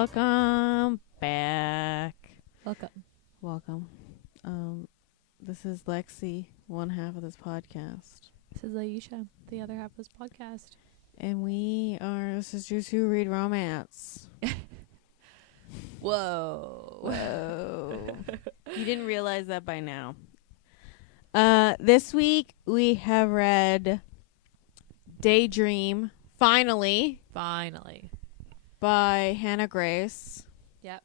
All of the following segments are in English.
Welcome back. Welcome. This is Lexi, one half of this podcast. This is Ayesha, the other half of this podcast. And we are sisters who read romance. Whoa. You didn't realize that by now. This week we have read Daydream, finally, by Hannah Grace. Yep.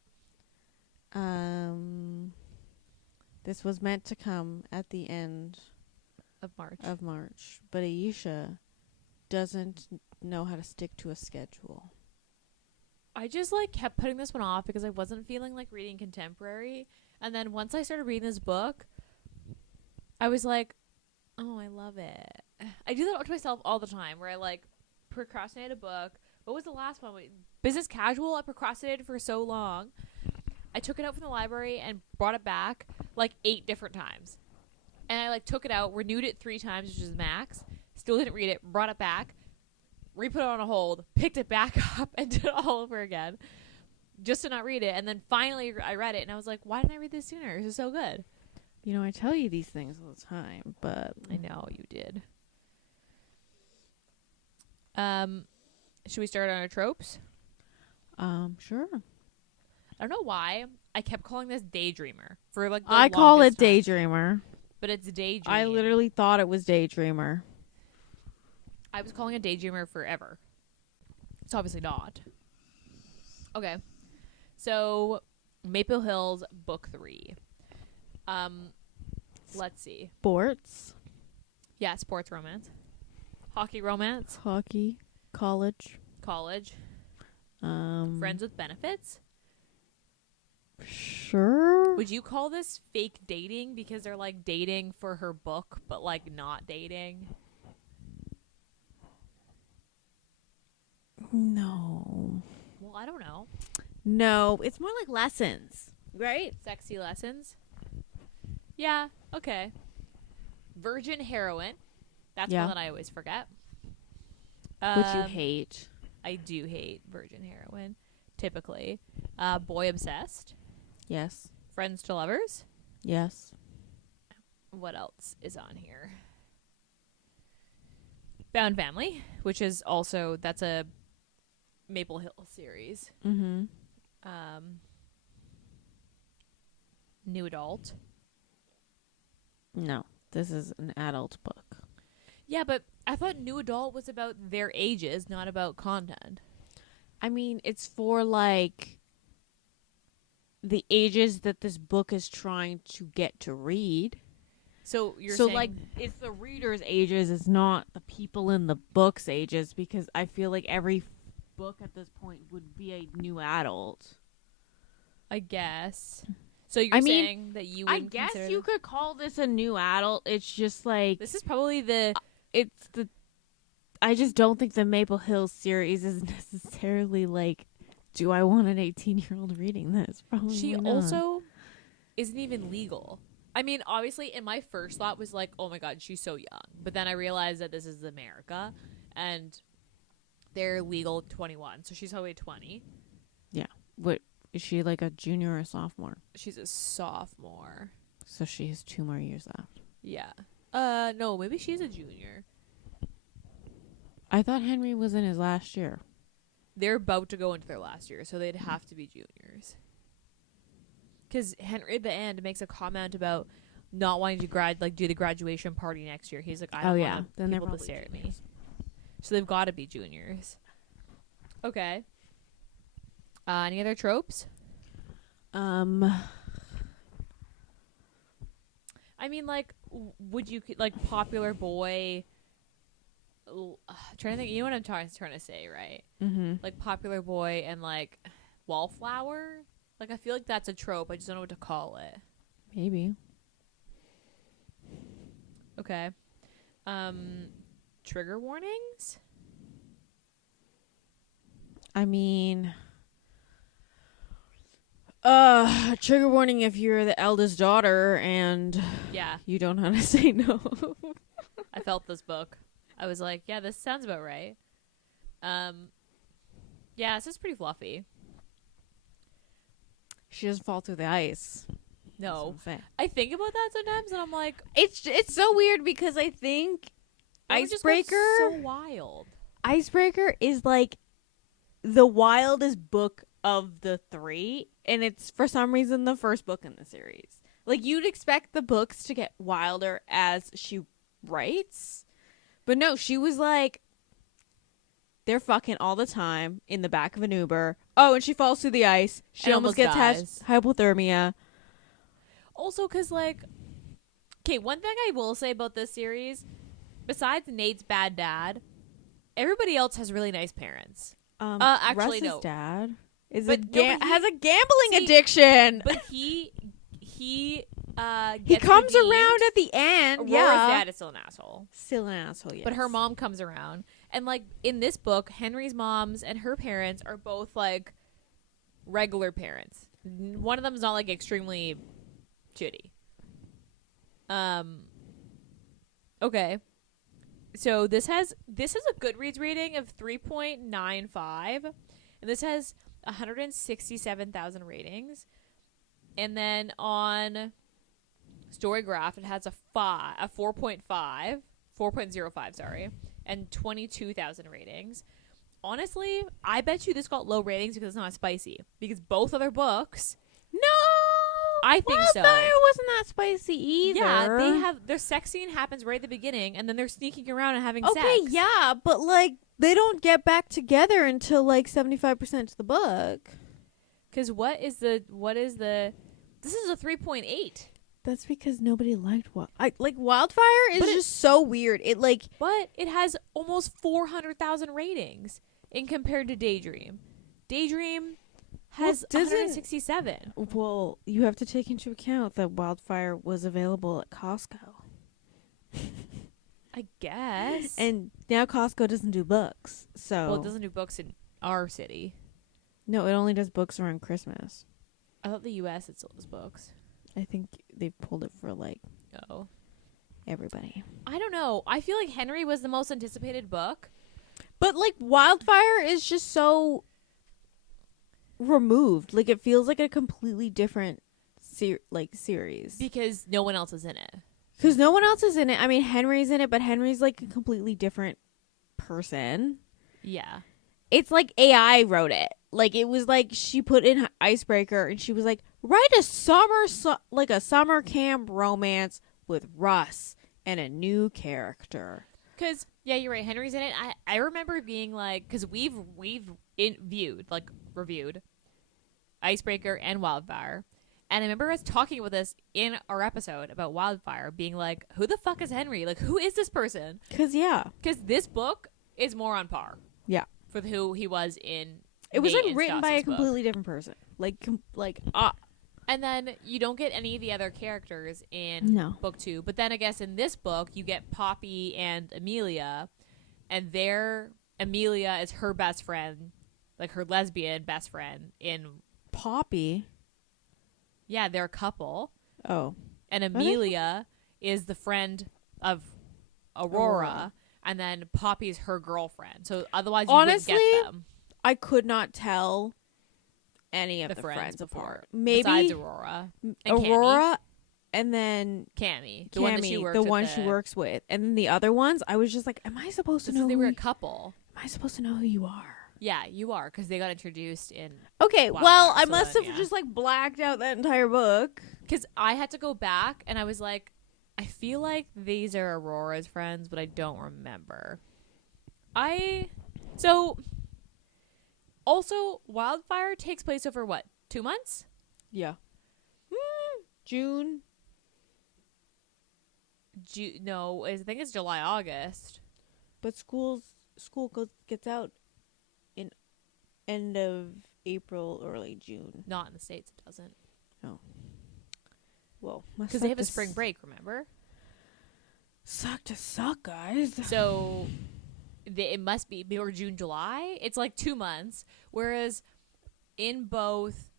This was meant to come at the end Of March. But Ayesha doesn't know how to stick to a schedule. I just kept putting this one off because I wasn't feeling like reading contemporary. And then once I started reading this book, I was like, oh, I love it. I do that to myself all the time where I procrastinate a book. What was the last one? Business Casual. I procrastinated for so long. I took it out from the library and brought it back 8 different times. And I took it out, renewed it 3 times, which is max. Still didn't read it, brought it back, re-put it on a hold, picked it back up, and did it all over again. Just to not read it. And then finally I read it, and I was like, why didn't I read this sooner? This is so good. You know, I tell you these things all the time, but... I know, you did. Should we start on our tropes? Sure. I don't know why I kept calling this Daydreamer for the I call it longest time. Daydreamer. But it's Daydream. I literally thought it was Daydreamer. I was calling it Daydreamer forever. It's obviously not. Okay. So, Maple Hills, Book 3. Let's see. Sports. Yeah, sports romance. Hockey romance. Hockey. College. Friends with benefits. Sure. Would you call this fake dating because they're dating for her book but not dating? No. Well, I don't know. No, it's more like lessons, right? Sexy lessons. Yeah, okay. Virgin heroine. That's one that I always forget. Which you hate. I do hate virgin heroine, typically. Boy obsessed. Yes. Friends to lovers. Yes. What else is on here? Bound family, which is also, that's a Maple Hill series. Mm-hmm. New adult. No, this is an adult book. Yeah, but I thought new adult was about their ages, not about content. I mean, it's for the ages that this book is trying to get to read. So you're saying... it's the reader's ages, it's not the people in the book's ages, because I feel like every book at this point would be a new adult. I guess. So you're saying that you wouldn't I guess consider you could call this a new adult. It's just this is probably I just don't think the Maple Hills series is necessarily do I want an 18-year-old reading this? Probably She not. also isn't even legal. I mean, obviously, in my first thought was oh my God, she's so young. But then I realized that this is America, and they're legal 21, so she's probably 20. Yeah. What, is she a junior or a sophomore? She's a sophomore. So she has 2 more years left. Yeah. No, maybe she's a junior. I thought Henry was in his last year. They're about to go into their last year, so they'd have to be juniors. Because Henry at the end makes a comment about not wanting to do the graduation party next year. He's like, I don't want then people to stare at me. So they've got to be juniors. Okay. Any other tropes? I mean, would you popular boy? Trying to think. You know what I'm trying to say, right? Mm-hmm. Popular boy and wallflower. I feel like that's a trope. I just don't know what to call it. Maybe. Okay. Trigger warnings? I mean, trigger warning if you're the eldest daughter and you don't know how to say no. I felt this book. I was like, yeah, this sounds about right. Yeah, this is pretty fluffy. She doesn't fall through the ice. That's what No. I'm saying. I think about that sometimes, and I'm like, It's so weird because I think that would just go Icebreaker so wild. Icebreaker is like the wildest book of the 3, and it's for some reason the first book in the series. Like, you'd expect the books to get wilder as she writes, but no, she was like, they're fucking all the time in the back of an Uber. Oh, and she falls through the ice. She And almost almost gets dies. hypothermia. Also, because, like, okay, one thing I will say about this series, besides Nate's bad dad, everybody else has really nice parents. Actually, Russ's no. dad is But- no, but he- has a gambling see, addiction. But he He gets comes redeemed. around at the end. Aurora's Yeah, dad is still an asshole. still an asshole. Yes. But her mom comes around. And, like, in this book, Henry's moms and her parents are both, like, regular parents. One of them is not, like, extremely shitty. Okay. So this has a Goodreads rating of 3.95. And this has 167,000 ratings. And then on Storygraph, it has a 4.05, sorry, and 22,000 ratings. Honestly, I bet you this got low ratings because it's not spicy. Because both other books, No, I think so. Wildfire wasn't that spicy either. yeah, they have their sex scene happens right at the beginning, and then they're sneaking around and having Okay, sex. yeah, but like they don't get back together until like 75% of the book. Because what is the? This is a 3.8. That's because nobody liked Wildfire is But just so weird. It like But it has almost 400,000 ratings in compared to Daydream. Daydream has doesn't- 167. well, you have to take into account that Wildfire was available at Costco. I guess. And now Costco doesn't do books. So well, it doesn't do books in our city. No, it only does books around Christmas. I thought the U.S. it still does books. I think they pulled it for like Oh. everybody. I don't know. I feel like Henry was the most anticipated book. But like Wildfire is just so removed. Like it feels like a completely different series. Because no one else is in it. Because no one else is in it. I mean, Henry's in it, but Henry's like a completely different person. Yeah. It's like AI wrote it. Like it was like she put in Icebreaker and she was like, write a summer camp romance with Russ and a new character. Because, yeah, you're right. Henry's in it. I remember being like, because we've reviewed Icebreaker and Wildfire. And I remember us talking about this in our episode about Wildfire, being like, who the fuck is Henry? Like, who is this person? Because, yeah. Because this book is more on par. Yeah. With who he was in It was Nate like and written by a Stassi's book. completely different person. And then you don't get any of the other characters in No. book 2. But then I guess in this book, you get Poppy and Amelia. And Amelia is her best friend, like her lesbian best friend in... Poppy? Yeah, they're a couple. Oh. And Amelia is the friend of Aurora. Aurora. And then Poppy's her girlfriend. So otherwise you Honestly, wouldn't get them. I could not tell any of the friends friends apart. before. Maybe Besides Aurora. And Aurora and then Cammy. The one that she Cammy, works the with one she works with. And then the other ones, I was just like, am I supposed to know they were who a couple. am I supposed to know who you are? Yeah, you are, because they got introduced in... Okay, Wildfire, well, I so must then, have yeah. just like blacked out that entire book. Because I had to go back, and I was like, I feel like these are Aurora's friends, but I don't remember. So, also, Wildfire takes place over, what, 2 months? Yeah. June. No, I think it's July, August. But school gets out in end of April, early June. Not in the States, it doesn't. Well, Because they have a spring break, remember? Suck to suck, guys. So it must be or June, July. It's like 2 months. Whereas in both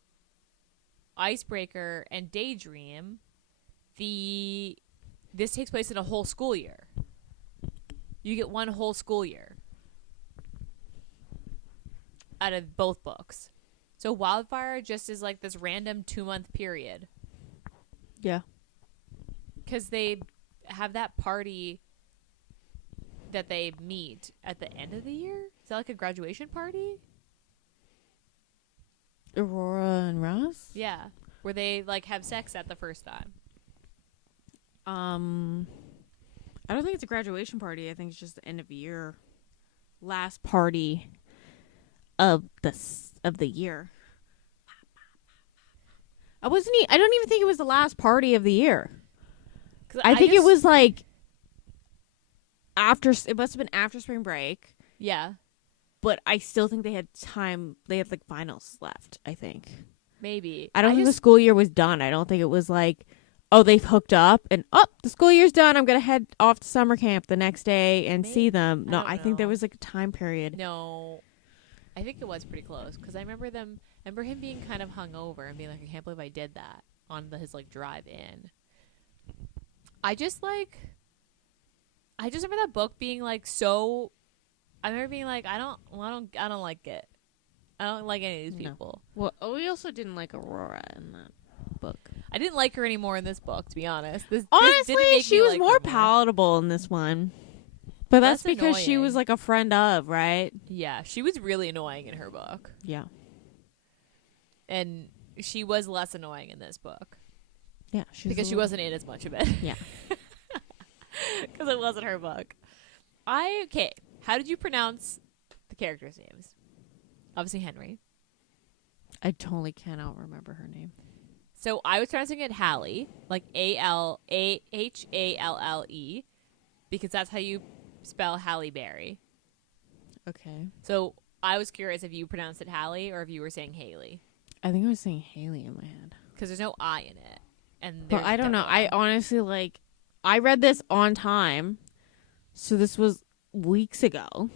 Icebreaker and Daydream, this takes place in a whole school year. You get one whole school year out of both books. So Wildfire just is like this random 2-month period. Yeah. Because they have that party that they meet at the end of the year. Is that like a graduation party? Aurora and Ross? Yeah. Where they like have sex at the first time. I don't think it's a graduation party. I think it's just the end of year, last party of the year. I don't even think it was the last party of the year. I think it was like after. It must have been after spring break. Yeah. But I still think they had time. They had like finals left. I think. Maybe. I don't think the school year was done. I don't think it was like, oh, they've hooked up and the school year's done. I'm gonna head off to summer camp the next day and see them. No, I think there was like a time period. No, I think it was pretty close because I remember him being kind of hungover and being like, I can't believe I did that on his like drive in. I just remember that book being like so. I remember being like, I don't like it. I don't like any of these people. Well, we also didn't like Aurora in that book. I didn't like her anymore in this book, to be honest. Honestly, she was more palatable in this one. But that's because she was like a friend of, right? Yeah, she was really annoying in her book. Yeah. And she was less annoying in this book. Yeah. Because she wasn't in as much of it. Yeah. Because it wasn't her book. Okay. How did you pronounce the characters' names? Obviously Henry. I totally cannot remember her name. So I was pronouncing it Hallie, like Halle, because that's how you spell Halle Berry. Okay. So I was curious if you pronounced it Hallie or if you were saying Haley. I think I was saying Haley in my head. Because there's no I in it. And but I don't know. I honestly, I read this on time. So this was weeks ago.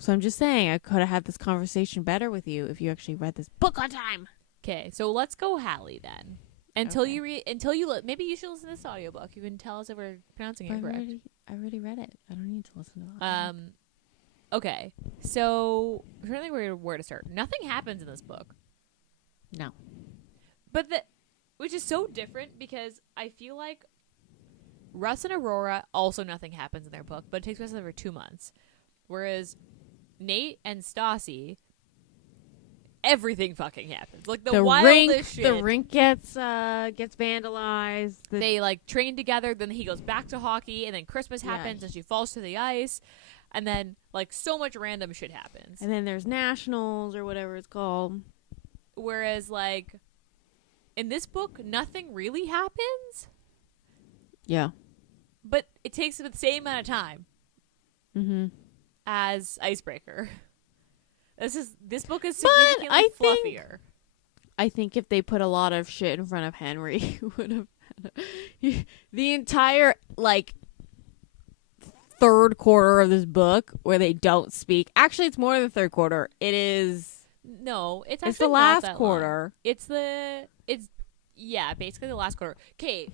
So I'm just saying I could have had this conversation better with you if you actually read this book on time. Okay, so let's go Hallie then. Maybe you should listen to this audiobook. You can tell us if we're pronouncing it correct. I already read it. I don't need to listen to it. Okay, so I'm trying to think where to start. Nothing happens in this book. No. Which is so different because I feel like Russ and Aurora also nothing happens in their book, but it takes place over 2 months. Whereas Nate and Stassi, everything fucking happens. Like the wildest shit. The rink gets vandalized. They like train together, then he goes back to hockey, and then Christmas happens and she falls to the ice, and then like so much random shit happens. And then there's nationals or whatever it's called. Whereas like in this book, nothing really happens. Yeah. But it takes the same amount of time. Mm-hmm. As Icebreaker. This book is significantly fluffier. I think if they put a lot of shit in front of Henry, he would have the entire third quarter of this book where they don't speak. Actually, it's more than the third quarter. It is. No, it's the last quarter. Long. It's basically the last quarter. Okay,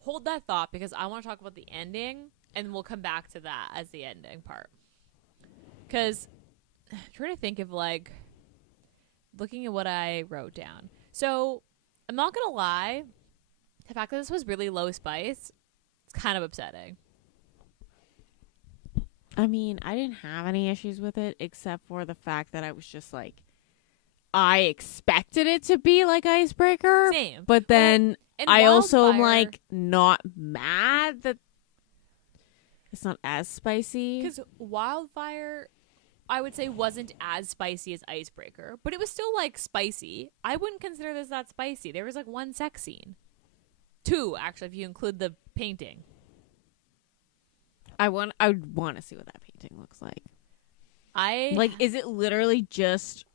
hold that thought because I want to talk about the ending, and we'll come back to that as the ending part. Because I'm trying to think of looking at what I wrote down. So I'm not gonna lie, the fact that this was really low spice, it's kind of upsetting. I mean, I didn't have any issues with it except for the fact that I was just like, I expected it to be like Icebreaker. Same. But then I Wildfire, also am not mad that it's not as spicy. Because Wildfire, I would say, wasn't as spicy as Icebreaker, but it was still spicy. I wouldn't consider this that spicy. There was one sex scene. 2, actually, if you include the painting. I would want to see what that painting looks like. Is it literally just?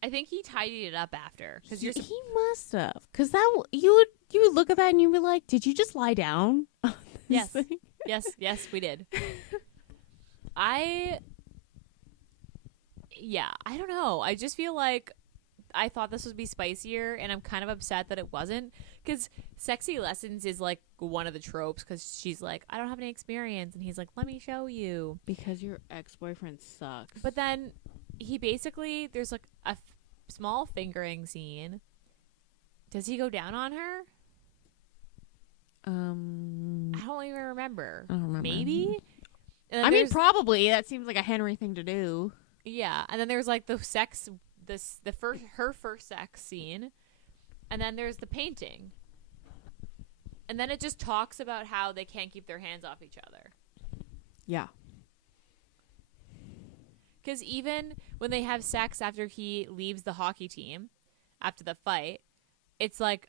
I think he tidied it up after. He must have, because that you would look at that and you'd be like, "Did you just lie down?" Yes, yes, we did. I don't know. I just feel like I thought this would be spicier, and I'm kind of upset that it wasn't. Because Sexy Lessons is one of the tropes, because she's like, I don't have any experience, and he's like, let me show you. Because your ex-boyfriend sucks. But then he basically, there's like a small fingering scene. Does he go down on her? I don't even remember. I don't remember. Maybe? And then I mean, there's- probably. That seems like a Henry thing to do. yeah. And then there's like the sex, her first sex scene. And then there's the painting. And then it just talks about how they can't keep their hands off each other. Yeah. Because even when they have sex after he leaves the hockey team, after the fight, it's like,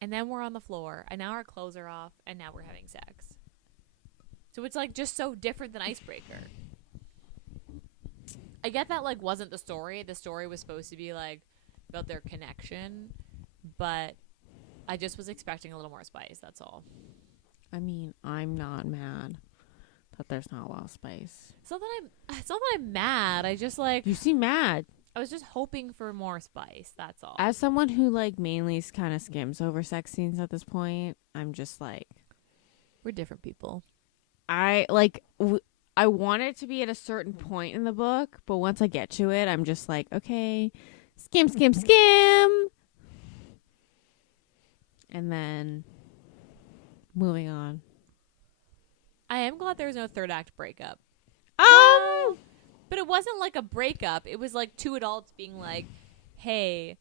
and then we're on the floor, and now our clothes are off, and now we're having sex. So it's like just so different than Icebreaker. I get that like wasn't the story. The story was supposed to be like about their connection, but I just was expecting a little more spice. That's all. I mean, I'm not mad that there's not a lot of spice. It's not that I'm mad. I just like You seem mad. I was just hoping for more spice. That's all. As someone who like mainly kind of skims over sex scenes at this point, I'm just like, We're different people. I want it to be at a certain point in the book, but once I get to it, I'm just like, okay, skim, skim, skim. And then moving on. I am glad there was no third act breakup. But it wasn't like a breakup. It was like two adults being like, hey,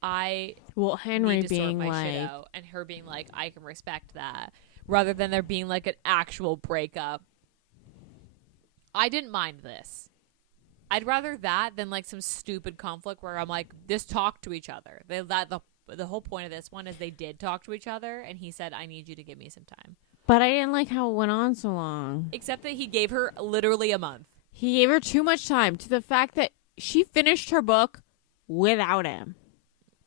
I Henry need to sort being my shit like, out. And her being like, I can respect that. Rather than there being like an actual breakup. I didn't mind this. I'd rather that than like some stupid conflict where I'm like, just talk to each other. The whole point of this one is they did talk to each other. And he said, I need you to give me some time. but I didn't like how it went on so long. Except that he gave her literally a month. He gave her too much time, to the fact that she finished her book without him.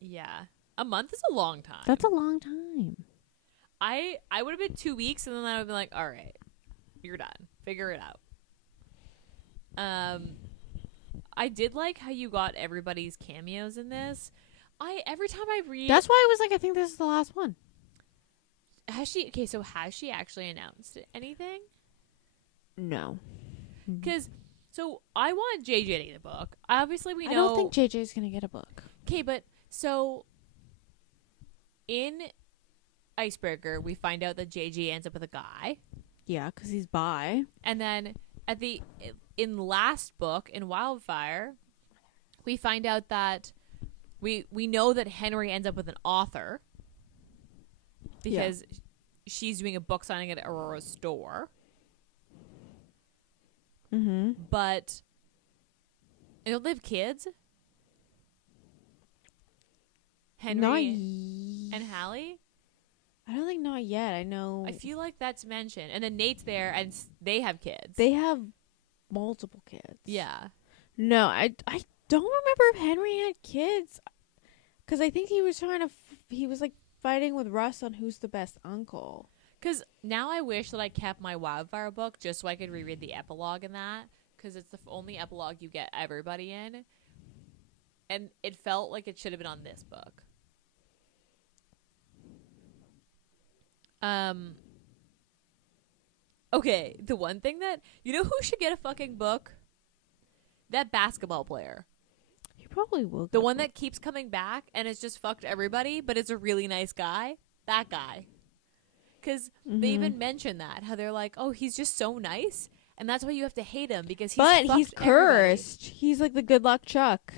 Yeah. A month is a long time. That's a long time. I would have been 2 weeks, and then I would have been like, all right, you're done. Figure it out. I did like how you got everybody's cameos in this. Every time I read... That's why I was like, I think this is the last one. Has she actually announced anything? No. Because, so I want JJ to get a book. Obviously, we know... I don't think JJ's going to get a book. Okay, but, so, in Icebreaker, we find out that JJ ends up with a guy. Yeah, because he's bi. And then in last book, in Wildfire, we find out that we know that Henry ends up with an author because she's doing a book signing at Aurora's store. Mm-hmm. But don't they have kids? Henry and Hallie? I don't think not yet. I know. I feel like that's mentioned. And then Nate's there and they have kids. They have multiple kids. Yeah. No, I don't remember if Henry had kids. Because I think he was he was like fighting with Russ on who's the best uncle. Because now I wish that I kept my Wildfire book just so I could reread the epilogue in that. Because it's the only epilogue you get everybody in. And it felt like it should have been on this book. Okay, the one thing that... You know who should get a fucking book? That basketball player. He probably will. The one that keeps coming back and it's just fucked everybody, but it's a really nice guy. That guy. Because they even mention that. How they're like, oh, he's just so nice. And that's why you have to hate him, because he's But fucked he's everybody. cursed. He's like the good luck Chuck.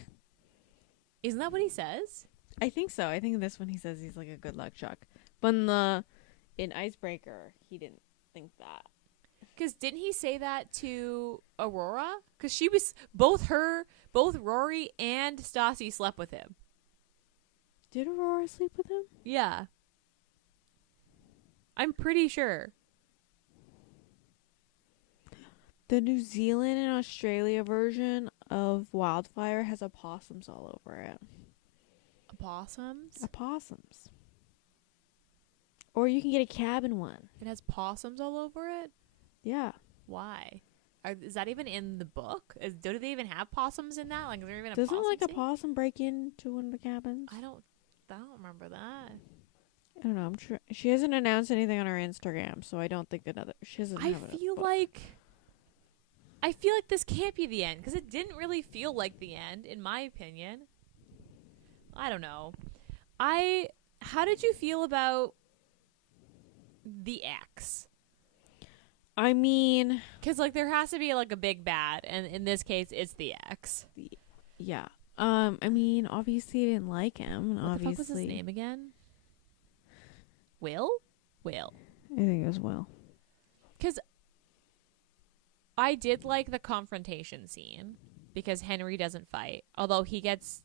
Isn't that what he says? I think so. I think in this one he says he's like a good luck Chuck. But in Icebreaker, he didn't think that. Because didn't he say that to Aurora? Because she was... Both Rory and Stassi slept with him. Did Aurora sleep with him? Yeah. I'm pretty sure. The New Zealand and Australia version of Wildfire has opossums all over it. Opossums? Opossums. Or you can get a cabin one. It has possums all over it? Yeah. Why? Is that even in the book? Do they even have possums in that? Like, is there even a Doesn't possum like a scene? possum break into one of the cabins? I don't remember that. I don't know. I'm sure she hasn't announced anything on her Instagram, so I don't think she doesn't. I have a feel book. like I feel like this can't be the end because it didn't really feel like the end, in my opinion. I don't know. How did you feel about the X? I mean, because like there has to be like a big bad, and in this case, it's the X. yeah. I mean, obviously, I didn't like him. And What obviously, the fuck was his name again? Will. I think it was Will. Because I did like the confrontation scene because Henry doesn't fight, although he gets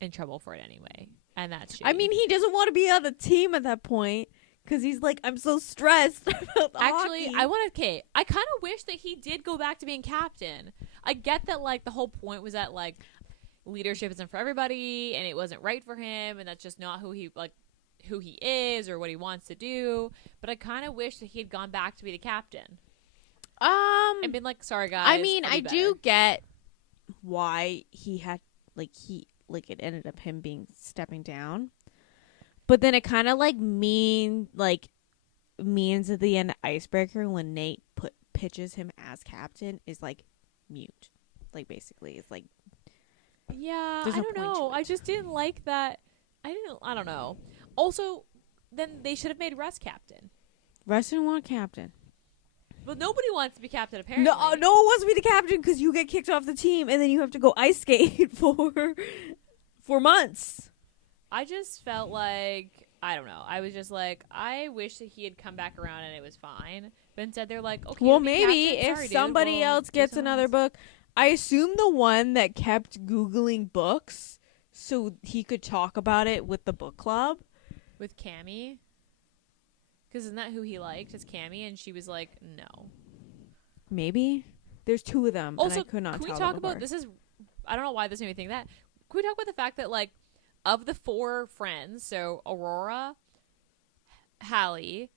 in trouble for it anyway, and that's shitty. I mean, he doesn't want to be on the team at that point because he's like, I'm so stressed about the actually, hockey. I wanted Kate. I kind of wish that he did go back to being captain. I get that, like, the whole point was that, like, leadership isn't for everybody, and it wasn't right for him, and that's just not who he is or what he wants to do. But I kind of wish that he had gone back to be the captain. And been like, sorry guys. I mean, I do get why he had it ended up him being stepping down, but then it kind of means at the end icebreaker when Nate pitches him as captain is like mute, like basically it's like yeah. I don't know. I just didn't like that. I don't know. Also, then they should have made Russ captain. Russ didn't want captain. But nobody wants to be captain, apparently. No one wants to be the captain because you get kicked off the team and then you have to go ice skate for months. I just felt like, I don't know. I was just like, I wish that he had come back around and it was fine. But instead they're like, okay. Well, maybe if somebody else gets another else. book. I assume the one that kept Googling books so he could talk about it with the book club. With Cammie. Because isn't that who he liked, is Cammie? And she was like, no. Maybe. There's two of them. Also, and I could not can we tell talk them about, apart. this is, I don't know why this made me think that. Can we talk about the fact that, like, of the 4 friends, so Aurora, Hallie,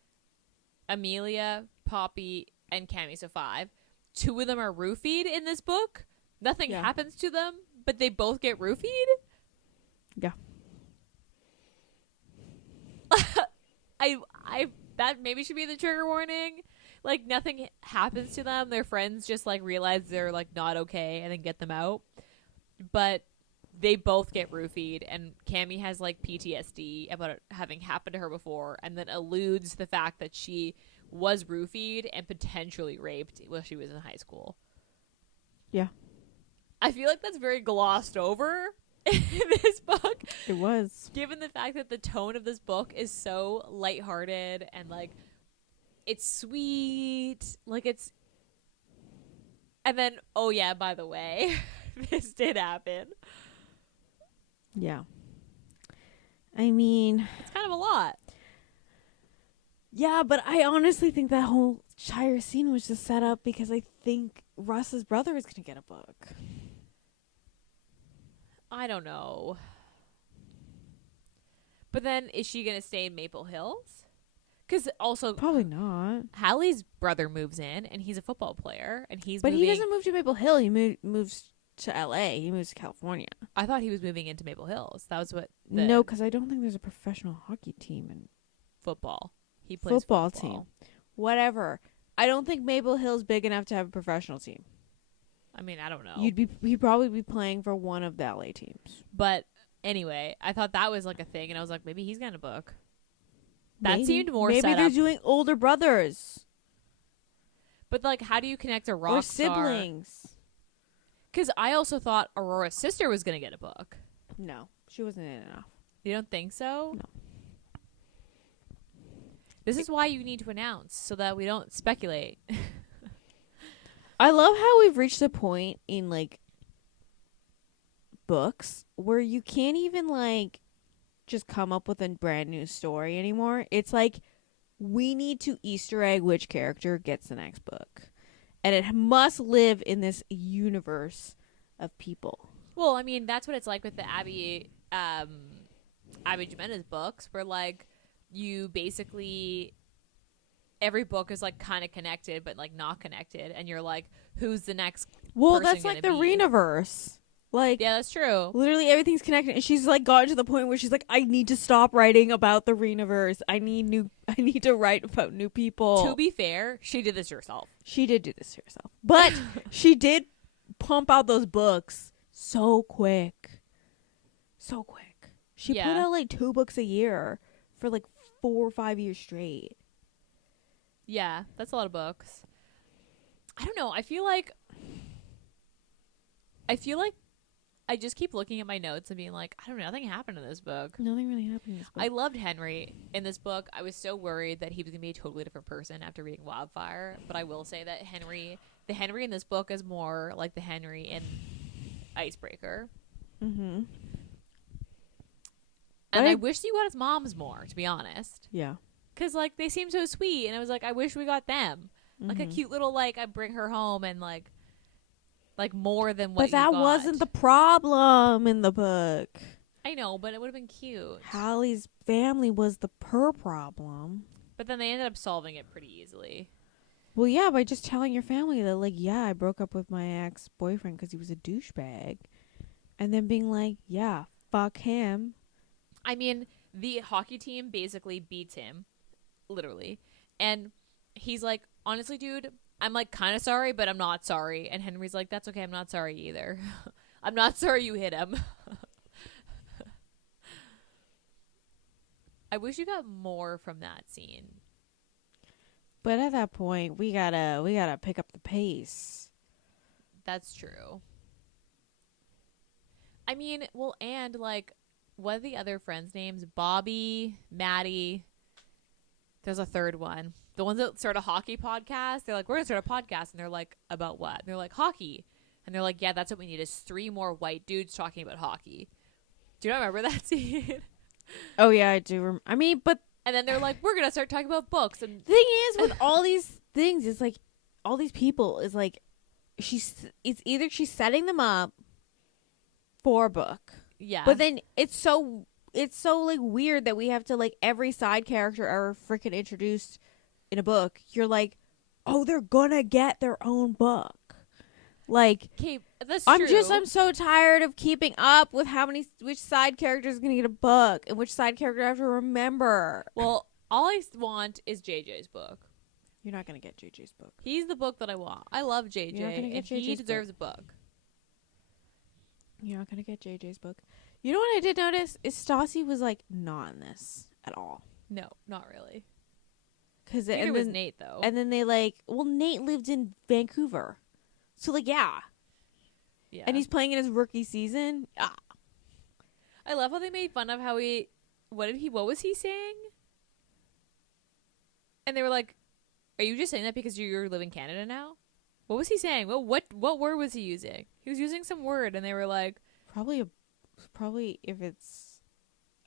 Amelia, Poppy, and Cammie, so 5, 2 of them are roofied in this book. Nothing happens to them, but they both get roofied? Yeah. That maybe should be the trigger warning. Like, nothing happens to them. Their friends just, like, realize they're, like, not okay and then get them out. But they both get roofied, and Cammie has, like, PTSD about it having happened to her before, and then alludes the fact that she was roofied and potentially raped while she was in high school. Yeah. I feel like that's very glossed over in this book. It was. Given the fact that the tone of this book is so lighthearted and, like, it's sweet. Like, it's... And then, oh yeah, by the way, this did happen. Yeah. I mean... It's kind of a lot. Yeah, but I honestly think that whole Shire scene was just set up because I think Russ's brother is going to get a book. I don't know. But then, is she going to stay in Maple Hills? Because also... Probably not. Hallie's brother moves in, and he's a football player, and he's But moving... he doesn't move to Maple Hill. He moves to L.A. He moves to California. I thought he was moving into Maple Hills. That was what... No, because I don't think there's a professional hockey team in football. He plays football team. Whatever. I don't think Maple Hill's big enough to have a professional team. I mean, I don't know. He'd probably be playing for one of the LA teams. But anyway, I thought that was like a thing, and I was like, maybe he's getting a book. That Maybe. seemed more Maybe set they're up. doing older brothers. But, like, how do you connect a rock or siblings. Because I also thought Aurora's sister was going to get a book. No, she wasn't in enough. You don't think so? No. This is why you need to announce, so that we don't speculate. I love how we've reached a point in, like, books where you can't even, like, just come up with a brand new story anymore. It's like, we need to Easter egg which character gets the next book. And it must live in this universe of people. Well, I mean, that's what it's like with the Abby Jimenez books, where, like, you basically... Every book is, like, kind of connected, but, like, not connected. And you're like, who's the next Well, person that's like the Renaverse. Like, Yeah, that's true. literally everything's connected. And she's like gotten to the point where she's like, I need to stop writing about the Renaverse. I need to write about new people. To be fair, she did this herself. She did do this to herself. But she did pump out those books so quick. So quick. She put out like 2 books a year for like 4 or 5 years straight. Yeah, that's a lot of books. I don't know. I feel like I just keep looking at my notes and being like, I don't know, nothing happened in this book. Nothing really happened in this book. I loved Henry in this book. I was so worried that he was going to be a totally different person after reading Wildfire. But I will say that the Henry in this book is more like the Henry in Icebreaker. Mm-hmm. And I wish you got his moms more, to be honest. Yeah. Because, like, they seem so sweet. And I was like, I wish we got them. Mm-hmm. Like a cute little, like, I bring her home and, like more than what But that you got. wasn't the problem in the book. I know, but it would have been cute. Hallie's family was the problem. But then they ended up solving it pretty easily. Well, yeah, by just telling your family that, like, yeah, I broke up with my ex-boyfriend because he was a douchebag. And then being like, yeah, fuck him. I mean, the hockey team basically beats him. Literally. And he's like, honestly, dude, I'm like kind of sorry, but I'm not sorry. And Henry's like, that's okay. I'm not sorry either. I'm not sorry you hit him. I wish you got more from that scene. But at that point, we gotta pick up the pace. That's true. I mean, well, and like, what are the other friends' names? Bobby, Maddie. There's a third one. The ones that start a hockey podcast, they're like, we're going to start a podcast. And they're like, about what? And they're like, hockey. And they're like, yeah, that's what we need is 3 more white dudes talking about hockey. Do you not remember that scene? Oh, yeah, I do. And then they're like, we're going to start talking about books. And the thing is, with all these things, it's like, all these people is like, it's either she's setting them up for a book. Yeah. But then it's so like weird that we have to like every side character ever freaking introduced in a book. You're like, oh, they're gonna get their own book. Like, okay, that's true. I'm so tired of keeping up with which side character is gonna get a book and which side character I have to remember. Well, all I want is JJ's book. You're not gonna get JJ's book. He's the book that I want. I love JJ. You're not gonna get He JJ's deserves a book. You're not gonna get JJ's book. You know what I did notice is Stassi was like not in this at all. No, not really. Cause Neither was Nate though. And then they Nate lived in Vancouver, so like yeah. And he's playing in his rookie season. Ah. I love how they made fun of how what was he saying? And they were like, "Are you just saying that because you live in Canada now?" What was he saying? What word was he using? He was using some word, and they were like, probably if it's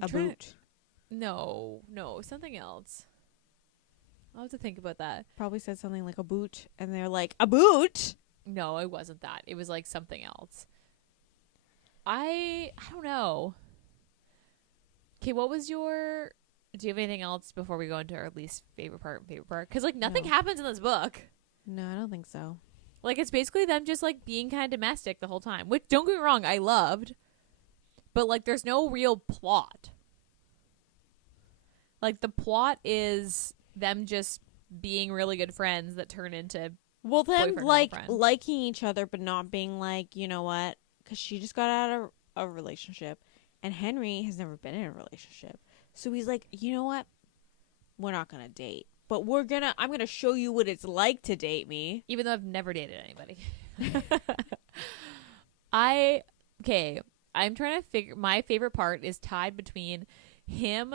a boot. No, something else. I'll have to think about that. Probably said something like a boot, and they're like, a boot? No, it wasn't that. It was like something else. I don't know. Okay, what was your... Do you have anything else before we go into our least favorite part and favorite part? Because like nothing happens in this book. No, I don't think so. Like it's basically them just like being kind of domestic the whole time. Which, don't get me wrong, I loved. But like there's no real plot. Like the plot is them just being really good friends that turn into them like liking each other but not being like, you know what, because she just got out of a relationship and Henry has never been in a relationship, so he's like, you know what, we're not gonna date, but I'm gonna show you what it's like to date me, even though I've never dated anybody. I'm trying to figure, my favorite part is tied between him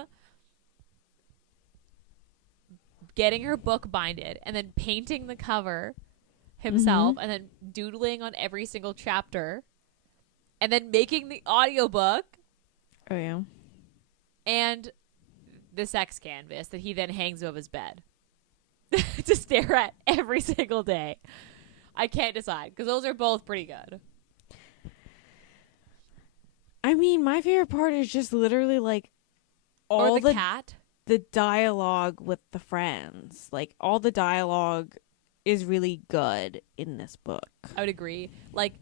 getting her book binded and then painting the cover himself and then doodling on every single chapter and then making the audiobook. Oh yeah. And the sex canvas that he then hangs above his bed to stare at every single day. I can't decide because those are both pretty good. I mean, my favorite part is just literally like all or the cat. The dialogue with the friends, like all the dialogue is really good in this book. I would agree. Like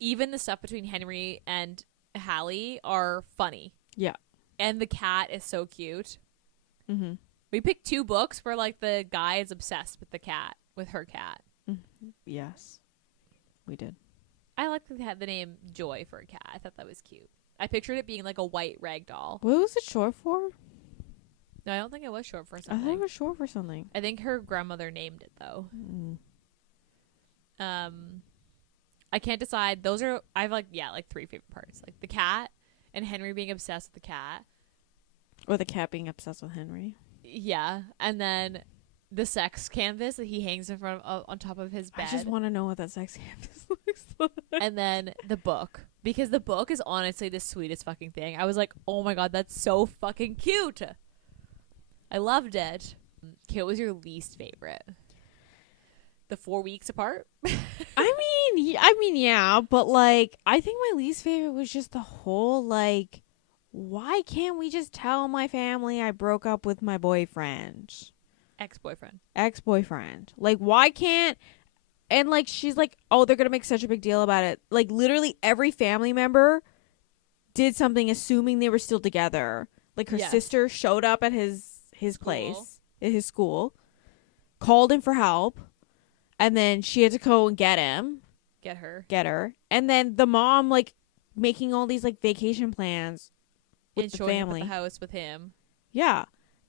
even the stuff between Henry and Hallie are funny. Yeah. And the cat is so cute. Mm-hmm. We picked 2 books where like the guy is obsessed with the cat, with her cat. Mm-hmm. Yes, we did. I like that they had the name Joy for a cat. I thought that was cute. I pictured it being like a white rag doll. What was it short for? No, I don't think it was short for I something. thought it was short for something. I think her grandmother named it though. Mm. I can't decide. Those are I have like 3 favorite parts. Like the cat and Henry being obsessed with the cat. Or the cat being obsessed with Henry. Yeah, and then the sex canvas that he hangs in front of on top of his bed. I just want to know what that sex canvas looks like. And then the book, because the book is honestly the sweetest fucking thing. I was like, oh my god, that's so fucking cute. I loved it. Okay, what was your least favorite? The 4 weeks apart? I mean, yeah, but like, I think my least favorite was just the whole like, why can't we just tell my family I broke up with my boyfriend? Ex-boyfriend. Like, why can't... And, like, she's like, oh, they're going to make such a big deal about it. Like, literally every family member did something assuming they were still together. Like, her sister showed up at his place, at his school, called him for help, and then she had to go and get him. Get her. And then the mom, like, making all these, like, vacation plans with the family. Up at the house with him. Yeah.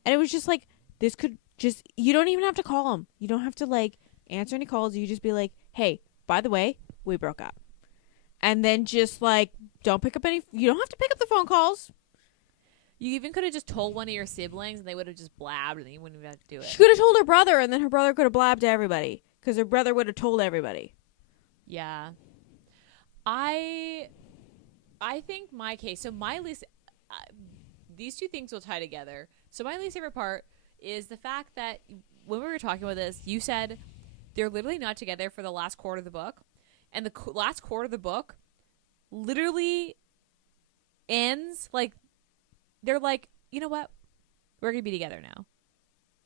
And it was just like, this could just... You don't even have to call him. You don't have to, like, answer any calls. You just be like, hey, by the way, we broke up. And then just, like, don't pick up any... You don't have to pick up the phone calls. You even could have just told one of your siblings and they would have just blabbed and you wouldn't even have to do it. She could have told her brother, and then her brother could have blabbed to everybody. Because her brother would have told everybody. Yeah. I think my case... So my least... these 2 things will tie together. So my least favorite part is the fact that when we were talking about this, you said they're literally not together for the last quarter of the book. And the last quarter of the book literally ends like they're like, you know what? We're going to be together now.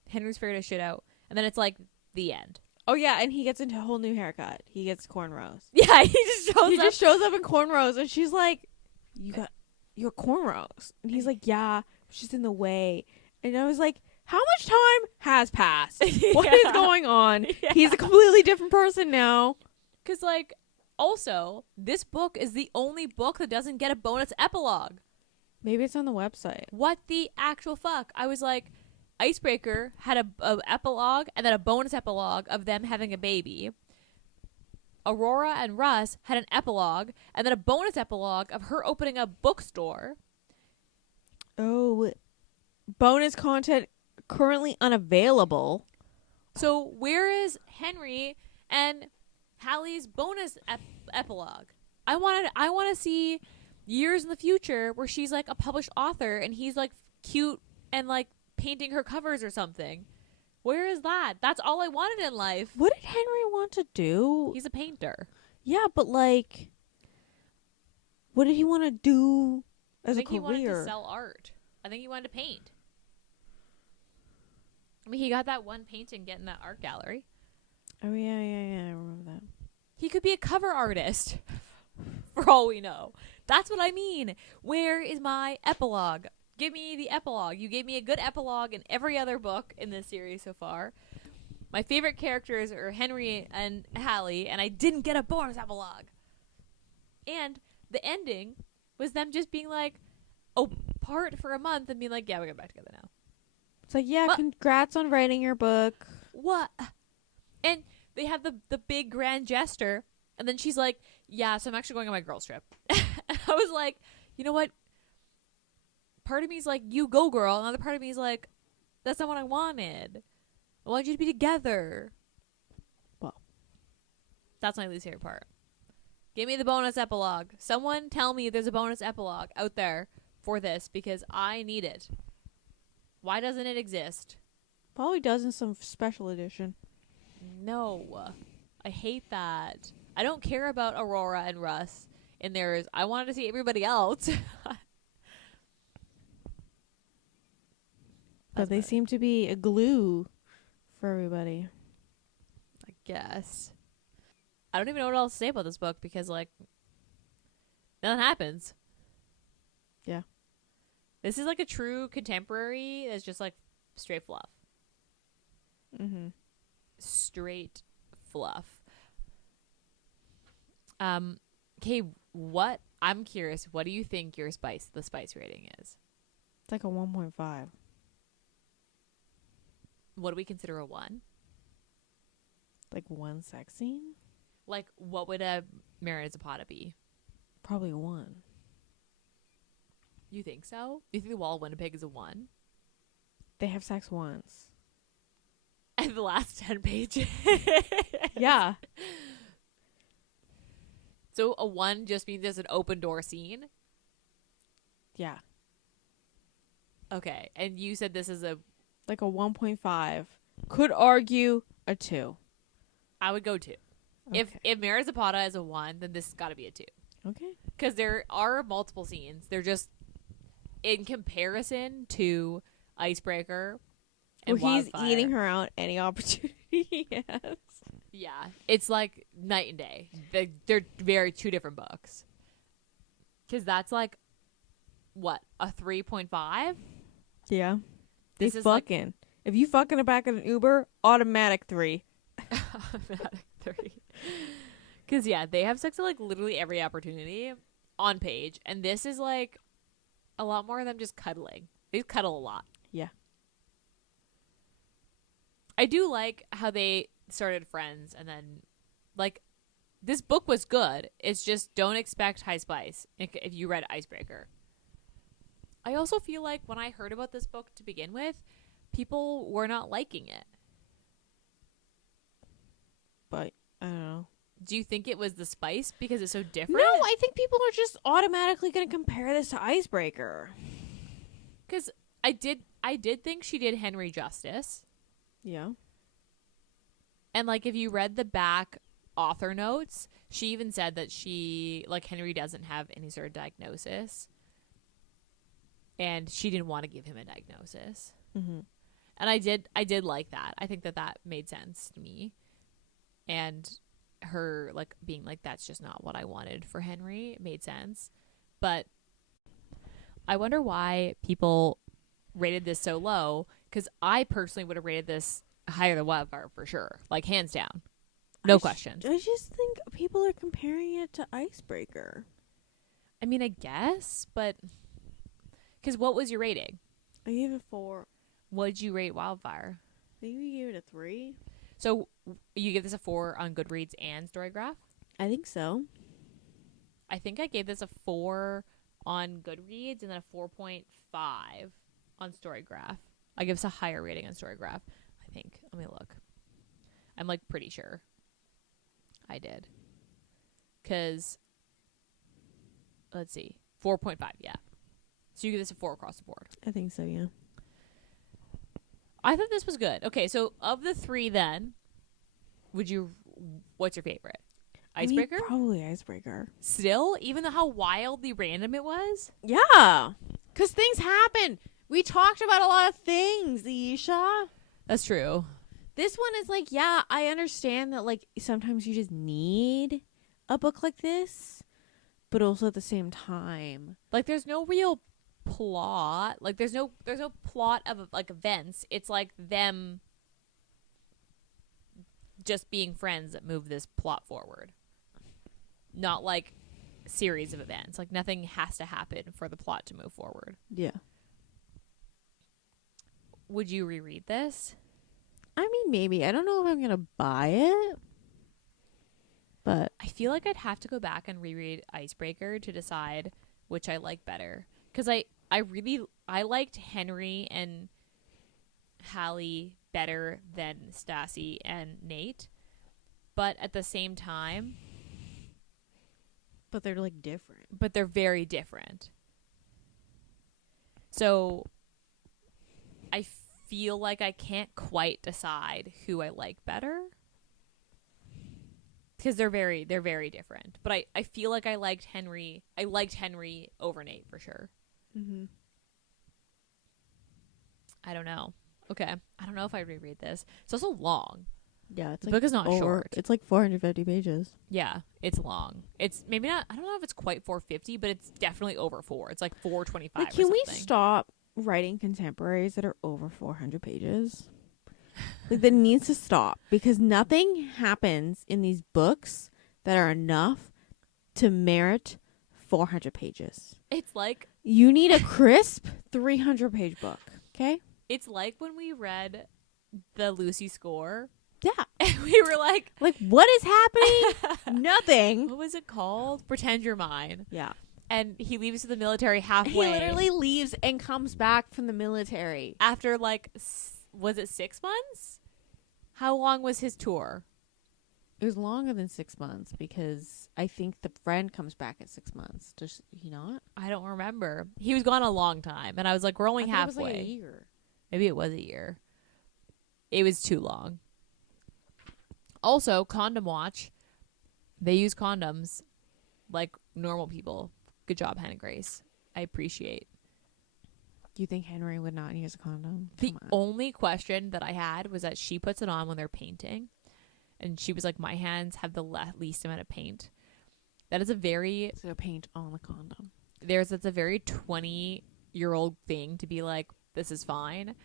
Henry's figured his shit out. And then it's like the end. Oh, yeah, and he gets into a whole new haircut. He gets cornrows. Yeah, he just shows up in cornrows, and she's like, you got your cornrows. And he's like, yeah, it's just in the way. And I was like, how much time has passed? What is going on? Yeah. He's a completely different person now. Because, like, also, this book is the only book that doesn't get a bonus epilogue. Maybe it's on the website. What the actual fuck? I was like, Icebreaker had a epilogue and then a bonus epilogue of them having a baby. Aurora and Russ had an epilogue and then a bonus epilogue of her opening a bookstore. Oh, bonus content currently unavailable. So where is Henry and Hallie's bonus epilogue? I want to see years in the future where she's like a published author and he's like cute and like painting her covers or something. Where is that? That's all I wanted in life. What did Henry want to do? He's a painter. Yeah, but like, what did he want to do as a career? I think he wanted to sell art. I think he wanted to paint. I mean, he got that one painting getting that art gallery. Oh, yeah, I remember that. He could be a cover artist, for all we know. That's what I mean. Where is my epilogue? Give me the epilogue. You gave me a good epilogue in every other book in this series so far. My favorite characters are Henry and Hallie, and I didn't get a bonus epilogue. And the ending was them just being like, apart for a month and being like, yeah, we're getting back together now. It's like, yeah, congrats on writing your book. What? And they have the big grand gesture, and then she's like, yeah, so I'm actually going on my girls trip. And I was like, you know what? Part of me is like, you go, girl. Another part of me is like, that's not what I wanted. I wanted you to be together. Well, that's my least favorite part. Give me the bonus epilogue. Someone tell me there's a bonus epilogue out there for this because I need it. Why doesn't it exist? Probably does in some special edition. No. I hate that. I don't care about Aurora and Russ in theirs. I wanted to see everybody else. But they seem to be a glue for everybody. I guess. I don't even know what else to say about this book because, like, Nothing happens. Yeah. This is like a true contemporary that's just like straight fluff. Mm-hmm. Straight fluff. Okay, I'm curious, what do you think the spice rating is? It's like a 1.5. What do we consider a 1? Like one sex scene? Like, what would a Married Zapata be? Probably a 1. You think so? You think The Wall of Winnipeg is a 1? They have sex once. And the last 10 pages. Yeah. So a 1 just means there's an open door scene? Yeah. Okay. And you said this is Like a 1.5. Could argue a 2. I would go 2. Okay. If Married Zapata is a 1, then this has got to be a 2. Okay. Because there are multiple scenes. They're just, in comparison to Icebreaker and Wildfire, he's eating her out any opportunity he has. Yeah, it's like night and day. They're very two different books. Because that's like, what, a 3.5? Yeah. This They is fucking. If you fucking a back in an Uber, automatic 3. Automatic 3. Because, yeah, they have sex at like literally every opportunity on page. And this is like a lot more of them just cuddling. They cuddle a lot. Yeah. I do like how they started friends and then, like, this book was good. It's just don't expect high spice if you read Icebreaker. I also feel like when I heard about this book to begin with, people were not liking it. But, I don't know. Do you think it was the spice because it's so different? No, I think people are just automatically going to compare this to Icebreaker. Because I did think she did Henry justice. Yeah. And, like, if you read the back author notes, she even said that Henry doesn't have any sort of diagnosis. And she didn't want to give him a diagnosis. Mm-hmm. And I did like that. I think that made sense to me. And her, like, being like, that's just not what I wanted for Henry made sense. But I wonder why people rated this so low, because I personally would have rated this higher than Wildfire for sure. Like, hands down. No question. I just think people are comparing it to Icebreaker. I mean, I guess, but... Because what was your rating? I gave it 4. What did you rate Wildfire? I think we gave it a 3. So you give this a 4 on Goodreads and Storygraph? I think so. I think I gave this a 4 on Goodreads and then a 4.5 on Storygraph. I give this a higher rating on Storygraph, I think. Let me look. I'm, like, pretty sure I did. Because, let's see, 4.5, yeah. So you give this a 4 across the board. I think so, yeah. I thought this was good. Okay, so of the 3 then, what's your favorite? Icebreaker? I mean, probably Icebreaker. Still? Even though how wildly random it was? Yeah. Because things happen. We talked about a lot of things, Ayesha. That's true. This one is like, yeah, I understand that, like, sometimes you just need a book like this. But also at the same time, Like, there's no real plot. Like, there's no plot of, like, events. It's like them just being friends that move this plot forward. Not like series of events. Like, nothing has to happen for the plot to move forward. yeah. Would you reread this? I mean, maybe. I don't know if I'm going to buy it. But I feel like I'd have to go back and reread Icebreaker to decide which I like better. Because I liked Henry and Hallie better than Stassi and Nate. But at the same time... But they're, like, different. But they're very different. So I feel like I can't quite decide who I like better. Because they're very different. But I feel like I liked Henry over Nate for sure. Mm-hmm. I don't know. Okay. I don't know if I reread this. It's also long. Yeah, it's The book is not short. It's like 450 pages. Yeah, it's long. It's maybe not. I don't know if it's quite 450, but it's definitely over 4. It's like 425. Like, can we stop writing contemporaries that are over 400 pages? Like, that needs to stop, because nothing happens in these books that are enough to merit 400 pages. It's like You need a crisp 300-page book. Okay. it's like when we read the Lucy score. Yeah. And we were like, what is happening? Nothing. what was it called? Pretend You're Mine. Yeah. And he leaves the military halfway. He literally leaves and comes back from the military. After was it 6 months? How long was his tour? It was longer than 6 months, because I think the friend comes back at 6 months. Does he not? I don't remember. He was gone a long time. And I was like, we're only I thought halfway. it was like a year. Maybe it was a year. It was too long. Also, condom watch. They use condoms like normal people. Good job, Hannah Grace. I appreciate. Do you think Henry would not use a condom? The only question that I had was that she puts it on when they're painting. And she was like, my hands have the least amount of paint. That is a very... So paint on the condom. That's a very 20-year-old thing to be like, this is fine.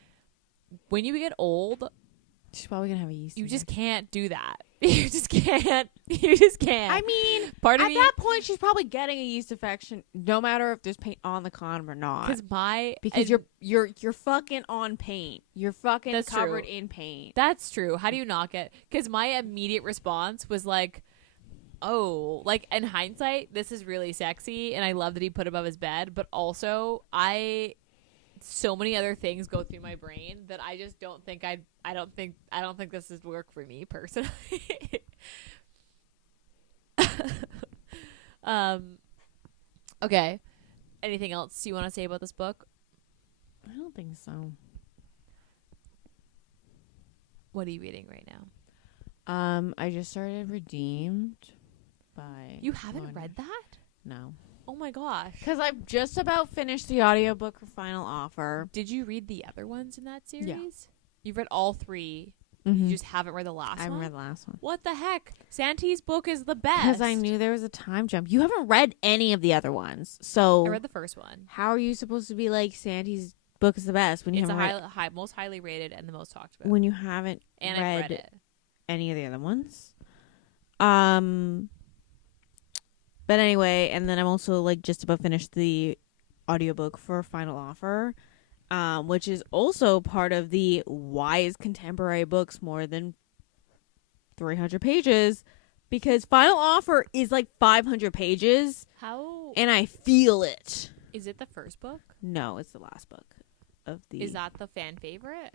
When you get old... She's probably going to have a yeast You just infection. can't do that. You just can't. You just can't. I mean, Part of at that point, she's probably getting a yeast infection, no matter if there's paint on the condom or not. Because you're fucking on paint. You're fucking That's covered true. in paint. That's true. How do you not get? Because my immediate response was like, oh, like in hindsight, this is really sexy, and I love that he put it above his bed. But also, so many other things go through my brain that I just don't think I don't think this is work for me personally. Okay. Anything else you want to say about this book? I don't think so. What are you reading right now? I just started Redeemed by... You haven't read that? No. Oh my gosh. Because I've just about finished the audiobook for Final Offer. Did you read the other ones in that series? Yeah. You've read all 3. Mm-hmm. You just haven't read the last one? I haven't read the last one. What the heck? Santi's book is the best. Because I knew there was a time jump. You haven't read any of the other ones. So I read the first one. how are you supposed to be like, Santi's book is the best when you It's the haven't read, most highly rated and the most talked about. when you haven't and read, I've read it. any of the other ones? But anyway, and then I'm also like just about finished the audiobook for Final Offer, which is also part of the why is contemporary books more than 300 pages, because Final Offer is like 500 pages How and I feel it. is it the first book? No, it's the last book of the... Is that the fan favorite?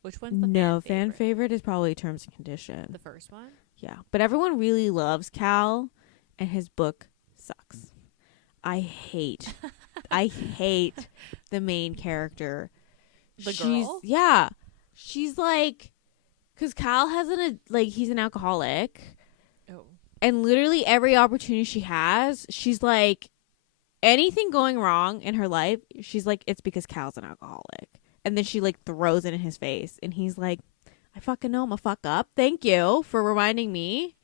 Which one's the No, fan favorite is probably Terms and Conditions. The first one? Yeah, but everyone really loves Cal, and his book sucks. I hate the main character. Girl? Yeah. She's like, because Cal he's an alcoholic, Oh. and literally every opportunity she has, she's like, anything going wrong in her life, she's like, it's because Cal's an alcoholic. And then she like throws it in his face, and he's like, I fucking know I'm a fuck up. Thank you for reminding me.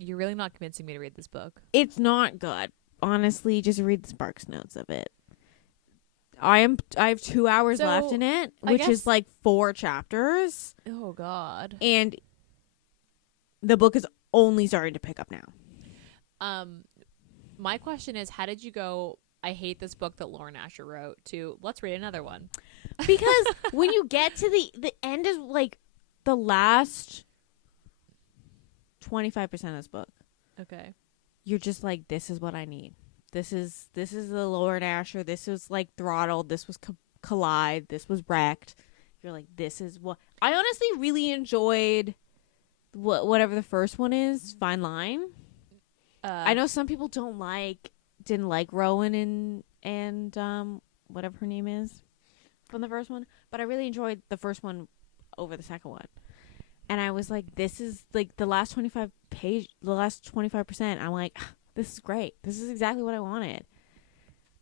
You're really not convincing me to read this book. It's not good. Honestly, just read the Sparks notes of it. I have 2 hours left in it, which is like 4 chapters. Oh God. And the book is only starting to pick up now. My question is, how did you go, I hate this book that Lauren Asher wrote, to let's read another one? Because when you get to the end of like the last 25% of this book, Okay. you're just like, this is what I need. This is the Lauren Asher. This was like Throttled. This was Collide. This was Wrecked. You're like, this is what I honestly really enjoyed. Whatever the first one is, Fine Line. I know some people didn't like Rowan and whatever her name is from the first one, but I really enjoyed the first one over the second one. And I was like, this is like the last 25%. I'm like, this is great. This is exactly what I wanted.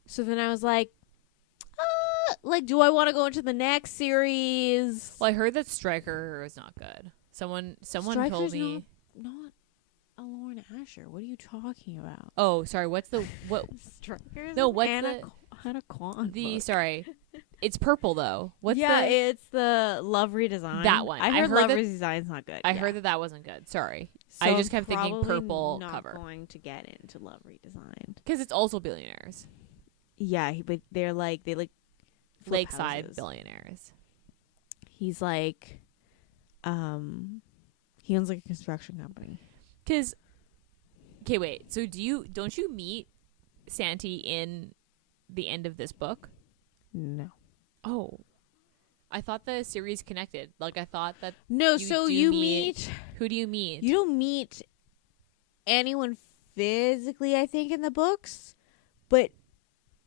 So then I was like, do I want to go into the next series? Well, I heard that Striker was not good. Someone Striker's told me. not a Lauren Asher. What are you talking about? Oh, sorry. What's the what? Striker's No, what's Hannah Kwan the book. sorry? It's purple though. What's it's the Love Redesign. That one. I heard Love Redesign's not good. I heard that wasn't good. Sorry. So I just kept thinking probably purple not cover. Going to get into Love Redesigned Because it's also billionaires. Yeah, but they like flip Lakeside houses. billionaires. He's like, he owns like a construction company. Because, okay, wait. So don't you meet Santi in the end of this book? No. Oh. I thought the series connected. Like, I thought that. No, so you meet. Who do you meet? You don't meet anyone physically, I think, in the books. But,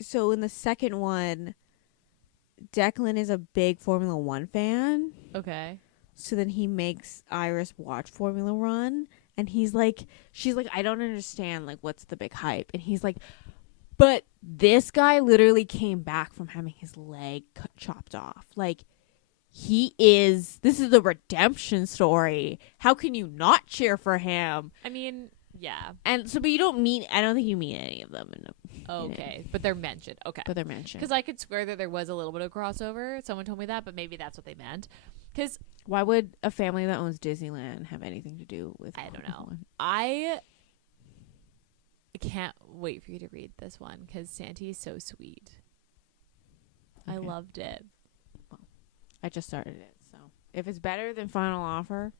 so in the second one, Declan is a big Formula One fan. Okay. So then he makes Iris watch Formula One. And she's like, I don't understand, like, what's the big hype? And he's like, but this guy literally came back from having his leg chopped off. Like, this is the redemption story. How can you not cheer for him? I mean, yeah. And so, but you don't meet, I don't think you meet any of them. Okay. But they're mentioned. Okay. But they're mentioned. Because I could swear that there was a little bit of crossover. Someone told me that, but maybe that's what they meant. Because why would a family that owns Disneyland have anything to do with I don't know. I can't wait for you to read this one because Santi is so sweet. Okay. I loved it. Well, I just started it, so if it's better than Final Offer,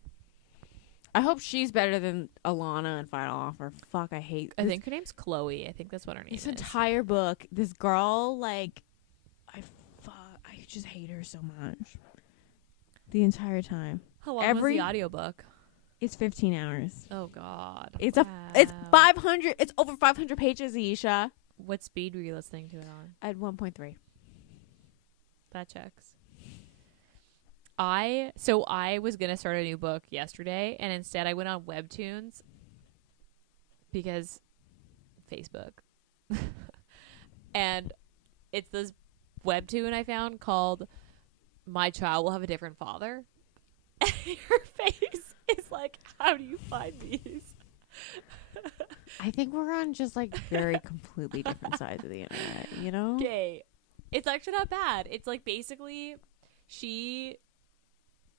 I hope she's better than Alana in Final Offer. Fuck, I hate. I think her name's Chloe. I think that's what her name is. This entire book, this girl, like, I just hate her so much. The entire time. How long was the audiobook? It's 15 hours. Oh God. It's 500. It's over 500 pages, Ayesha. What speed were you listening to it on? At 1.3. That checks. I was gonna start a new book yesterday, and instead I went on Webtoons because Facebook, and it's this webtoon I found called "My Child Will Have a Different Father." And your face is like, how do you find these? I think we're on just like very completely different sides of the internet, you know? Okay. It's actually not bad. It's like basically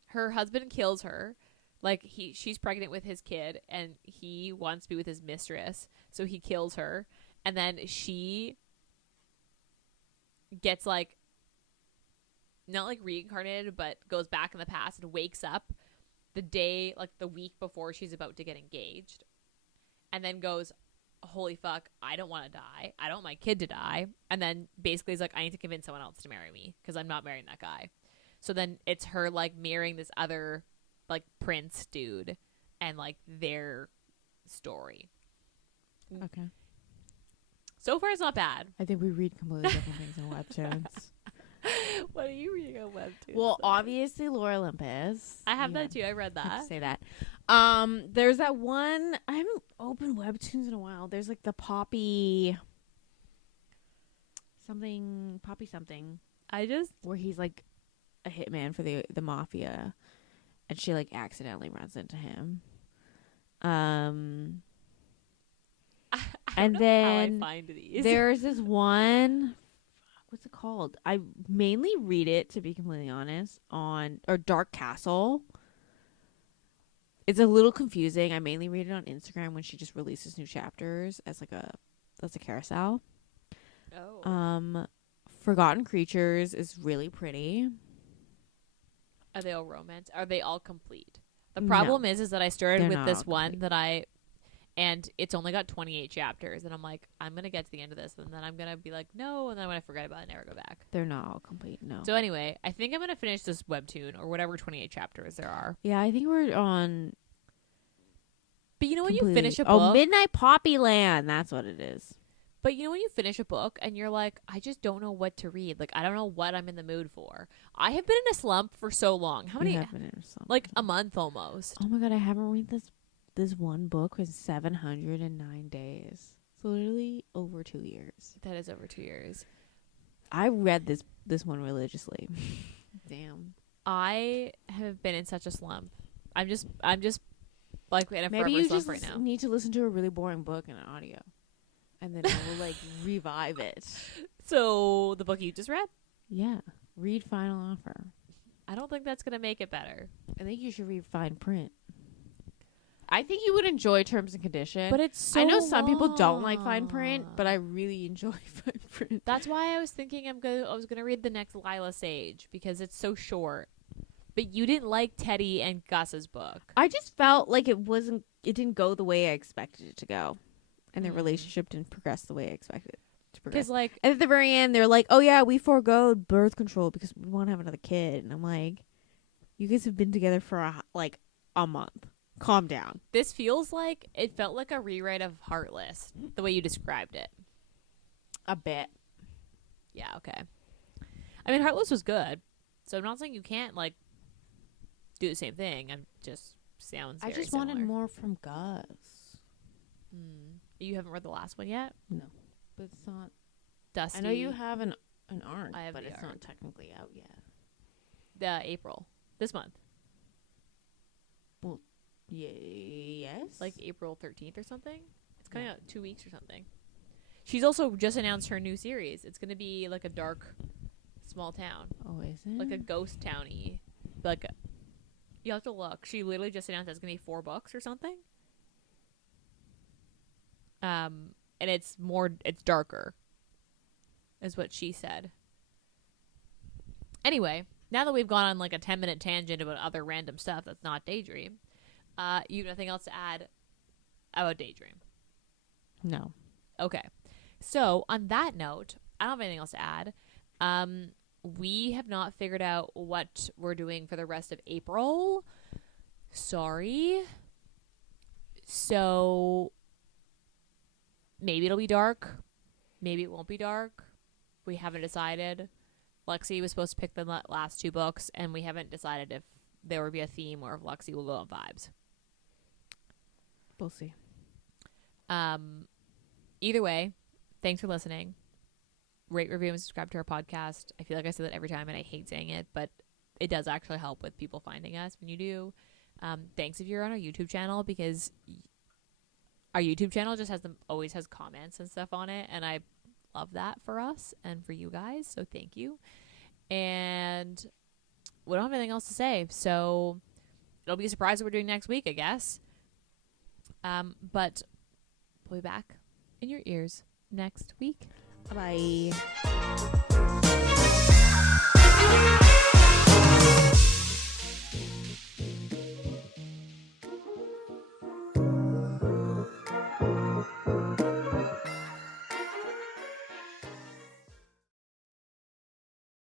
her husband kills her. Like she's pregnant with his kid and he wants to be with his mistress. So he kills her. And then she gets like, not like reincarnated, but goes back in the past and wakes up the week before she's about to get engaged, and then goes, holy fuck, I don't want to die. I don't want my kid to die. And then basically is like, I need to convince someone else to marry me because I'm not marrying that guy. So then it's her like marrying this other like prince dude and like their story. Okay. So far it's not bad. I think we read completely different things in Webtoons. What are you reading on Webtoons? Well, obviously Lore Olympus. I have that too. I read I have that. to say that. There's that one. I haven't opened Webtoons in a while. There's like the Poppy something. Where he's like a hitman for the mafia, and she like accidentally runs into him. I and don't then know how I find these. There's this one. What's it called? I mainly read it, to be completely honest, on Dark Castle. It's a little confusing. I mainly read it on Instagram when she just releases new chapters as a carousel. Oh. Forgotten Creatures is really pretty. Are they all romance? Are they all complete? The problem is that I started with this one and it's only got 28 chapters, and I'm like, I'm gonna get to the end of this, and then I'm gonna be like, no, and then when I forget about it, never go back. They're not all complete, no. So anyway, I think I'm gonna finish this webtoon or whatever 28 chapters there are. Yeah, I think we're on. But you know when you finish a book, oh, Midnight Poppy Land, that's what it is. But you know when you finish a book and you're like, I just don't know what to read. Like I don't know what I'm in the mood for. I have been in a slump for so long. How many? Have been in a slump. Like a month almost. Oh my god, I haven't read this one book in 709 days. It's literally over 2 years. That is over 2 years. I read this one religiously. Damn. I have been in such a slump I'm just like in a Maybe forever you slump just right now. need to listen to a really boring book in an audio, and then it will like revive it. So the book you just read, Yeah, read Final Offer. I don't think that's gonna make it better. I think you should read Fine Print. I think you would enjoy Terms and Conditions. But it's so I know some people don't like long. Fine Print, but I really enjoy Fine Print. That's why I was thinking I was gonna read the next Lila Sage because it's so short. But you didn't like Teddy and Gus's book. I just felt like it didn't go the way I expected it to go. And the Mm. relationship didn't progress the way I expected it to progress. Because like And at the very end, they're like, oh yeah, we forego birth control because we want to have another kid. And I'm like, you guys have been together for a month. Calm down. this feels like it felt like a rewrite of Heartless, the way you described it. A bit. Yeah, okay. I mean, Heartless was good, so I'm not saying you can't like do the same thing. I'm just sounds. I Very just similar. wanted more from Gus. You haven't read the last one yet, No. But it's not. Dusty. I know you have an arc, I have but the it's arc. not technically out yet. April this month, Yes. like April 13th or something. It's coming out 2 weeks or something. She's also just announced her new series. It's gonna be like a dark, small town, Oh, is it? like a ghost towny. Like, you have to look. She literally just announced it's gonna be 4 books or something. And it's darker, is what she said. Anyway, now that we've gone on like a 10-minute tangent about other random stuff that's not Daydream, you have nothing else to add about Daydream? No. Okay. So on that note, I don't have anything else to add. We have not figured out what we're doing for the rest of April. Sorry. So maybe it'll be dark. Maybe it won't be dark. We haven't decided. Lexi was supposed to pick the last 2 books, and we haven't decided if there will be a theme or if Lexi will go on vibes. We'll see. Either way, thanks for listening. Rate, review, and subscribe to our podcast. I feel like I say that every time, and I hate saying it, but it does actually help with people finding us when you do. Thanks if you're on our YouTube channel, because our YouTube channel just always has comments and stuff on it, and I love that for us and for you guys, so thank you. And we don't have anything else to say, so it'll be a surprise what we're doing next week, I guess. But we'll be back in your ears next week. Bye.